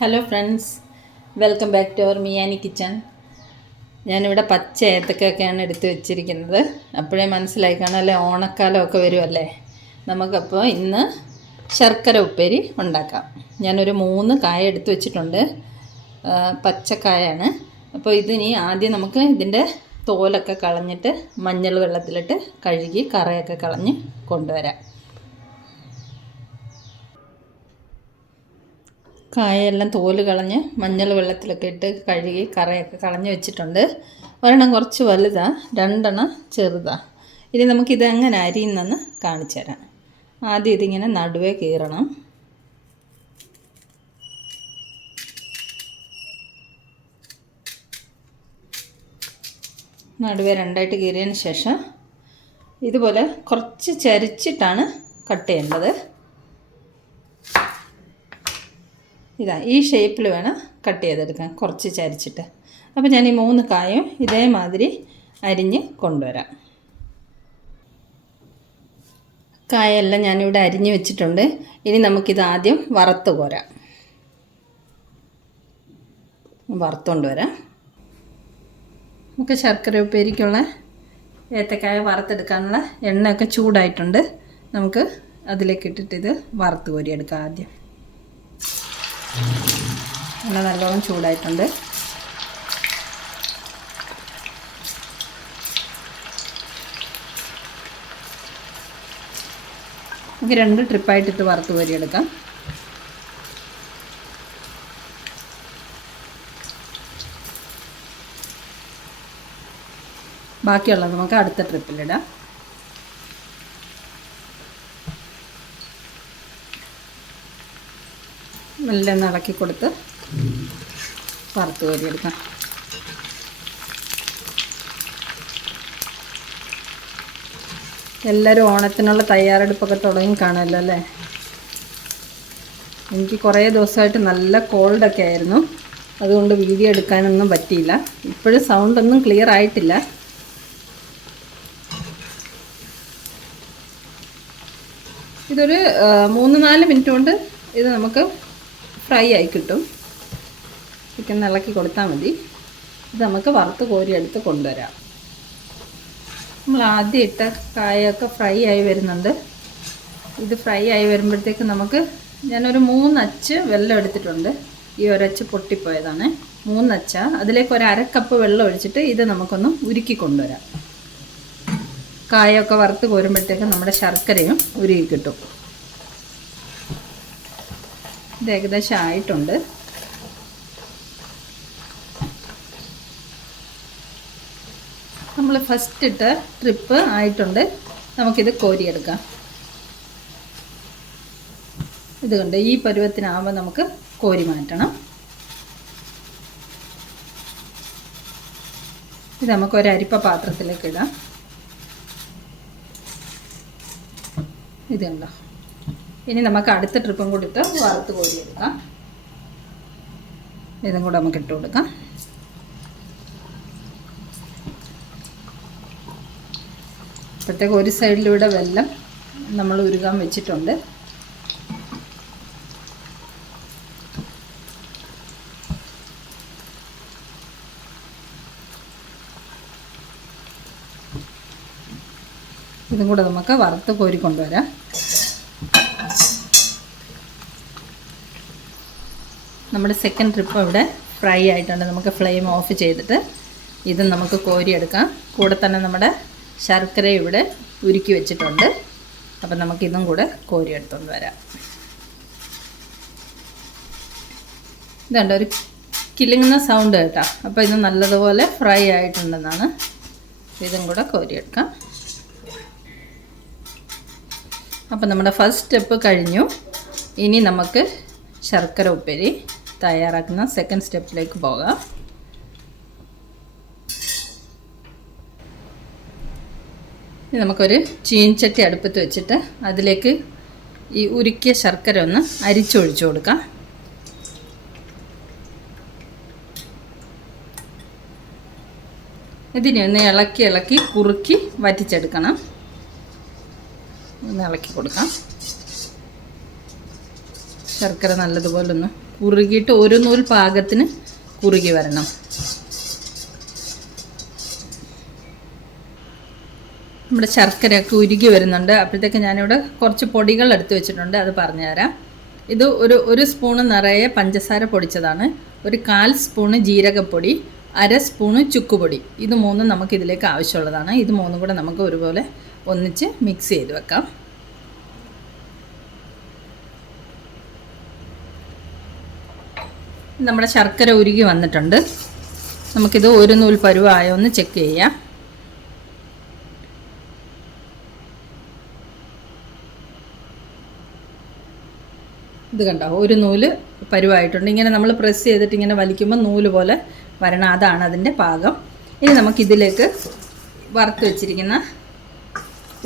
Hello friends, welcome back to our Miyani kitchen. ഞാനിവിടെ പച്ച ഏത്തക്കയൊക്കെയാണ് എടുത്ത് വെച്ചിരിക്കുന്നത്. അപ്പോഴേ മനസ്സിലായി കാണാമല്ലേ, ഓണക്കാലമൊക്കെ വരുമല്ലേ. നമുക്കപ്പോൾ ഇന്ന് ശർക്കര ഉപ്പേരി ഉണ്ടാക്കാം. ഞാനൊരു 3 കായ എടുത്ത് വെച്ചിട്ടുണ്ട്, പച്ചക്കായാണ്. അപ്പോൾ ഇതിനി ആദ്യം നമുക്ക് ഇതിൻ്റെ തോലൊക്കെ കളഞ്ഞിട്ട് മഞ്ഞൾ വെള്ളത്തിലിട്ട് കഴുകി കറയൊക്കെ കളഞ്ഞ് കൊണ്ടുവരാം. കായെല്ലാം തോല് കളഞ്ഞ് മഞ്ഞൾ വെള്ളത്തിലൊക്കെ ഇട്ട് കഴുകി കറയൊക്കെ കളഞ്ഞ് വെച്ചിട്ടുണ്ട്. ഒരെണ്ണം കുറച്ച് വലുതാണ്, 2 എണ്ണം ചെറുതാണ്. ഇനി നമുക്കിത് എങ്ങനെ അരിയുന്നെന്ന് കാണിച്ചു തരാം. ആദ്യം ഇതിങ്ങനെ നടുവേ കീറണം. നടുവേ 2ആയിട്ട് കീറിയതിന് ശേഷം ഇതുപോലെ കുറച്ച് ചരിച്ചിട്ടാണ് കട്ട് ചെയ്യേണ്ടത്. ഈ ഷേപ്പിൽ വേണം കട്ട് ചെയ്തെടുക്കാൻ, കുറച്ച് ചരിച്ചിട്ട്. അപ്പോൾ ഞാൻ ഈ 3 കായും ഇതേമാതിരി അരിഞ്ഞ് കൊണ്ടുവരാം. കായെല്ലാം ഞാനിവിടെ അരിഞ്ഞ് വെച്ചിട്ടുണ്ട്. ഇനി നമുക്കിത് ആദ്യം വറുത്ത് കോരാം. വറുത്തുകൊണ്ട് വരാം. നമുക്ക് ശർക്കര ഉപ്പേരിക്കുള്ള ഏത്തക്കായ വറുത്തെടുക്കാനുള്ള എണ്ണയൊക്കെ ചൂടായിട്ടുണ്ട്. നമുക്ക് അതിലേക്ക് ഇട്ടിട്ട് ഇത് വറുത്ത് കോരിയെടുക്കാം. ആദ്യം എണ്ണ നല്ലോണം ചൂടായിട്ടുണ്ട്. നമുക്ക് 2 ട്രിപ്പായിട്ടിട്ട് വറുത്ത് കോരിയെടുക്കാം. ബാക്കിയുള്ളത് നമുക്ക് അടുത്ത ട്രിപ്പിലിടാം. നല്ല ഇളക്കി കൊടുത്ത് വറുത്ത് കോരിയെടുക്കാം. എല്ലാവരും ഓണത്തിനുള്ള തയ്യാറെടുപ്പൊക്കെ തുടങ്ങി കാണുമല്ലോ അല്ലേ. എനിക്ക് കുറേ ദിവസമായിട്ട് നല്ല കോൾഡൊക്കെ ആയിരുന്നു, അതുകൊണ്ട് വീഡിയോ എടുക്കാനൊന്നും പറ്റിയില്ല. ഇപ്പോഴും സൗണ്ടൊന്നും ക്ലിയർ ആയിട്ടില്ല. ഇതൊരു 3-4 മിനിറ്റ് കൊണ്ട് ഇത് നമുക്ക് ഫ്രൈ ആയി കിട്ടും. ചിക്കൻ ഇളക്കി കൊടുത്താൽ മതി. ഇത് നമുക്ക് വറുത്ത് കോരിയെടുത്ത് കൊണ്ടുവരാം. നമ്മൾ ആദ്യം ഇട്ട കായൊക്കെ ഫ്രൈ ആയി വരുന്നുണ്ട്. ഇത് ഫ്രൈ ആയി വരുമ്പോഴത്തേക്ക് ഞാനൊരു 3 അച്ച് വെള്ളം എടുത്തിട്ടുണ്ട്. ഈ ഒരച്ച് പൊട്ടിപ്പോയതാണ്. 3 അച്ചാണ്. അതിലേക്ക് ഒരു 1/2 കപ്പ് വെള്ളം ഒഴിച്ചിട്ട് ഇത് നമുക്കൊന്ന് ഉരുക്കി കൊണ്ടുവരാം. കായൊക്കെ വറുത്ത് കോരുമ്പോഴത്തേക്ക് നമ്മുടെ ശർക്കരയും ഉരുക്കി കിട്ടും. ഇത് ഏകദേശം ആയിട്ടുണ്ട്. നമ്മൾ ഫസ്റ്റ് ഇട്ട ട്രിപ്പ് ആയിട്ടുണ്ട്. നമുക്കിത് കോരിയെടുക്കാം. ഇതുകൊണ്ട് ഈ പരുവത്തിനാകുമ്പോൾ നമുക്ക് കോരി മാറ്റണം. ഇത് നമുക്ക് ഒരു അരിപ്പ പാത്രത്തിലേക്ക് ഇടാം. ഇതുണ്ടോ. ഇനി നമുക്ക് അടുത്ത ട്രിപ്പും കൂടി ഇട്ട് വറുത്ത് കോരിയെടുക്കാം. ഇതും കൂടെ നമുക്ക് ഇട്ട് കൊടുക്കാം. അപ്പോഴത്തേക്ക് ഒരു സൈഡിലൂടെ വെള്ളം നമ്മൾ ഉരുകാൻ വെച്ചിട്ടുണ്ട്. ഇതും കൂടെ നമുക്ക് വറുത്ത് കോരി കൊണ്ടുവരാം. നമ്മുടെ സെക്കൻഡ് ട്രിപ്പ് ഇവിടെ ഫ്രൈ ആയിട്ടുണ്ട്. നമുക്ക് ഫ്ലെയിം ഓഫ് ചെയ്തിട്ട് ഇത് നമുക്ക് കോരിയെടുക്കാം. കൂടെ തന്നെ നമ്മുടെ ശർക്കര ഇവിടെ ഉരുക്കി വെച്ചിട്ടുണ്ട്. അപ്പം നമുക്കിതും കൂടെ കോരിയെടുത്തുകൊണ്ട് വരാം. ഇതുണ്ട് ഒരു കിലുങ്ങുന്ന സൗണ്ട് കേട്ടോ. അപ്പോൾ ഇത് നല്ലതുപോലെ ഫ്രൈ ആയിട്ടുണ്ടെന്നാണ്. ഇതും കൂടെ കോരിയെടുക്കാം. അപ്പം നമ്മുടെ ഫസ്റ്റ് സ്റ്റെപ്പ് കഴിഞ്ഞു. ഇനി നമുക്ക് ശർക്കര ഉപ്പേരി തയ്യാറാക്കുന്ന സെക്കൻഡ് സ്റ്റെപ്പിലേക്ക് പോകാം. ഇനി നമുക്കൊരു ചീൻചട്ടി അടുപ്പത്ത് വെച്ചിട്ട് അതിലേക്ക് ഈ ഉരുക്കിയ ശർക്കര ഒന്ന് അരിച്ചൊഴിച്ചു കൊടുക്കാം. ഇതിനെ ഒന്ന് ഇളക്കി കുറുക്കി വറ്റിച്ചെടുക്കണം. ഒന്ന് ഇളക്കി കൊടുക്കാം. ശർക്കര നല്ലതുപോലെ ഒന്ന് ഉരുകിയിട്ട് ഒരു നൂൽ പാകത്തിന് കുറുകി വരണം. നമ്മുടെ ശർക്കരയൊക്കെ ഉരുകി വരുന്നുണ്ട്. അപ്പോഴത്തേക്ക് ഞാനിവിടെ കുറച്ച് പൊടികൾ എടുത്ത് വെച്ചിട്ടുണ്ട്, അത് പറഞ്ഞുതരാം. ഇത് ഒരു സ്പൂണ് നിറയെ പഞ്ചസാര പൊടിച്ചതാണ്, 1/4 സ്പൂണ് ജീരകപ്പൊടി, 1/2 സ്പൂണ് ചുക്കുപൊടി. ഇത് മൂന്നും നമുക്ക് ഇതിലേക്ക് ആവശ്യമുള്ളതാണ്. ഇത് മൂന്നും കൂടെ നമുക്ക് ഒരുപോലെ ഒന്നിച്ച് മിക്സ് ചെയ്ത് വെക്കാം. നമ്മുടെ ശർക്കര ഉരുകി വന്നിട്ടുണ്ട്. നമുക്കിത് ഒരു നൂൽ പരുവായോ ഒന്ന് ചെക്ക് ചെയ്യാം. ഇത് കണ്ടോ, ഒരു നൂല് പരുവായിട്ടുണ്ട്. ഇങ്ങനെ നമ്മൾ പ്രസ് ചെയ്തിട്ട് ഇങ്ങനെ വലിക്കുമ്പോൾ നൂല് പോലെ വരണം, അതാണ് അതിൻ്റെ പാകം. ഇനി നമുക്കിതിലേക്ക് വറുത്ത് വെച്ചിരിക്കുന്ന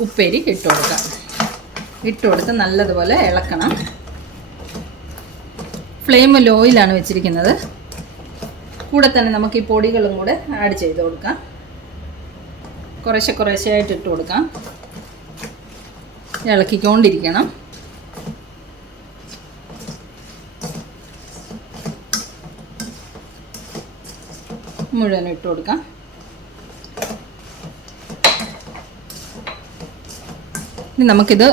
ഉപ്പേരി ഇട്ട് കൊടുക്കാം. ഇട്ട് കൊടുത്ത് നല്ലതുപോലെ ഇളക്കണം. ഫ്ലെയിം ലോയിലാണ് വെച്ചിരിക്കുന്നത്. കൂടെ തന്നെ നമുക്ക് ഈ പൊടികളും കൂടെ ആഡ് ചെയ്ത് കൊടുക്കാം. കുറേശ്ശെയായിട്ട് ഇട്ട് കൊടുക്കാം. ഇളക്കിക്കൊണ്ടിരിക്കണം. മുഴുവൻ ഇട്ട് കൊടുക്കാം. ഇനി നമുക്കിത്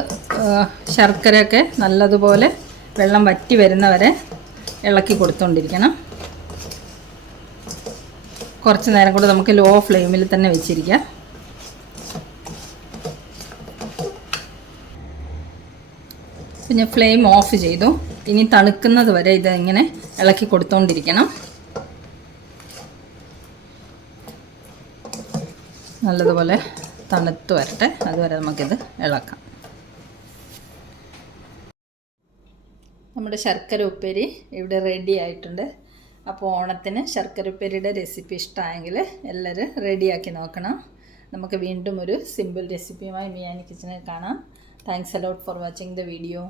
ശർക്കരയൊക്കെ നല്ലതുപോലെ വെള്ളം വറ്റി വരുന്നവരെ ഇളക്കി കൊടുത്തുകൊണ്ടിരിക്കണം. കുറച്ച് നേരം കൂടെ നമുക്ക് ലോ ഫ്ലെയിമിൽ തന്നെ വെച്ചിരിക്കാം. പിന്നെ ഫ്ലെയിം ഓഫ് ചെയ്തു. ഇനി തണുക്കുന്നത് വരെ ഇത് ഇങ്ങനെ ഇളക്കി കൊടുത്തുകൊണ്ടിരിക്കണം. നല്ലതുപോലെ തണുത്ത് വരട്ടെ, അതുവരെ നമുക്കിത് ഇളക്കാം. നമ്മുടെ ശർക്കര ഉപ്പേരി ഇവിടെ റെഡി ആയിട്ടുണ്ട്. അപ്പോൾ ഓണത്തിന് ശർക്കര ഉപ്പേരിയുടെ റെസിപ്പി ഇഷ്ടമായെങ്കിൽ എല്ലാവരും റെഡിയാക്കി നോക്കണം. നമുക്ക് വീണ്ടും ഒരു സിമ്പിൾ റെസിപ്പിയുമായി മിയാനി കിച്ചണിൽ കാണാം. Thanks a lot for watching the video.